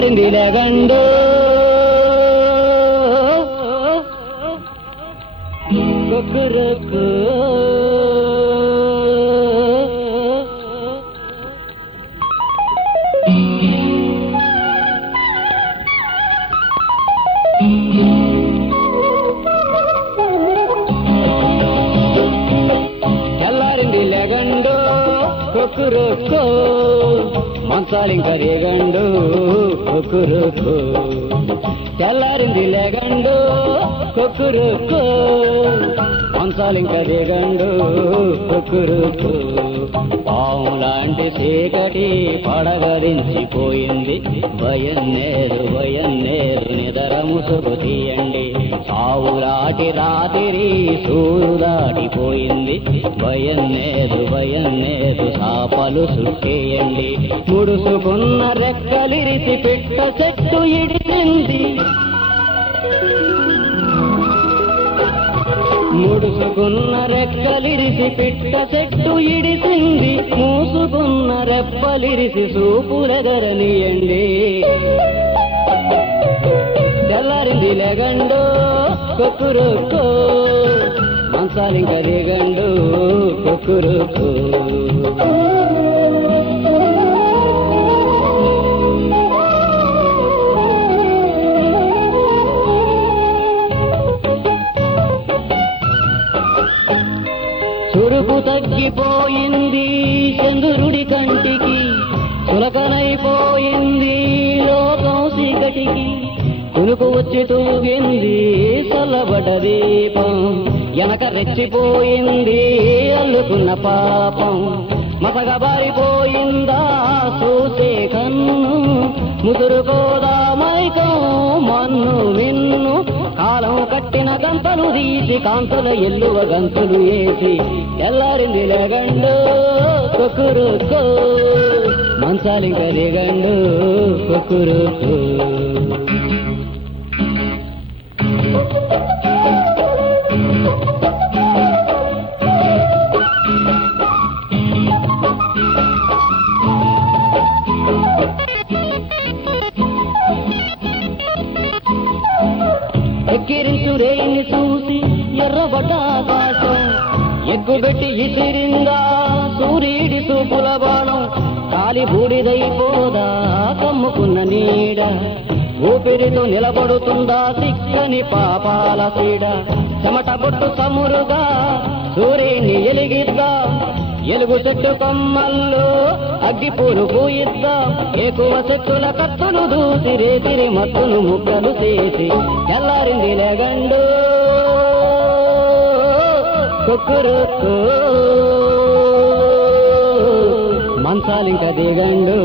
తెల్లారింది లేగండు కొక్కురుకు తెల్లారింది లేగండు కొక్కురుకు మంచాలింక రేగండు కొక్కురుకు తెల్లారింది లేగండు కొక్కురుకు మంచాలింక రేగండు కొక్కురుకు పాము లాంటి చీకటి పడగరించిపోయింది భయం నేరు నిదర ముసుగు తీయండి ఆవులాటి రాత్రి సూరు దాటిపోయింది భయం నేరు చాపలు సుట్టేయండి ముడుసుకున్న రెక్కలిరిసి పెట్ట చెట్టు ఇడిచింది ముడుసుకున్న రెక్కలిరిసి పిట్ట చెట్టు ఇడిసింది మూసుకున్న రెప్పలిరిసి సూపులెగరనియండి తెల్లారింది లేగండు కొక్కురుకు మంచాలింక రేగండు కొక్కురుకు చురుకు తగ్గిపోయింది చంద్రుడి కంటికి చులకనైపోయింది లోకం చీకటికి కునుకు వచ్చి తూగింది చల్లబడ్డ దీపం వెనక రెచ్చిపోయింది అల్లుకున్న పాపం మసగబారిపోయిందా చూసే కన్ను ముదురుకోదా మైకం మన్ను విన్ను కాలం కట్టిన గంతలు తీసి కాంతుల ఎల్లువ గంతులు వేసి తెల్లారింది లేగండు కొక్కురుకు మంచాలింక రేగండు కొక్కురుకు ఎక్కిరించు రేయిని చూసి ఎర్రబడ్డ ఆకాశం ఎక్కుబెట్టి ఇసిరిందా సూర్యుడి చూపుల బాణం కాలి బూడిదైపోదా కమ్ముకున్న నీడ ఊపిరితో నిలబడుతుందా సిక్కని పాపాల సీడ చెమట బొట్టు సమురుగా సూర్యుని ఎలిగిద్దా ఎలుగు చెట్టు కొమ్మల్లో అగ్గిపూలు పూయిద్దాం ఎక్కువ చెట్టుల కత్తులు దూసి రేతిరి మత్తును ముక్కలు చేసి తెల్లారింది లేగండు కొక్కురుకు మంచాలింక దిగండు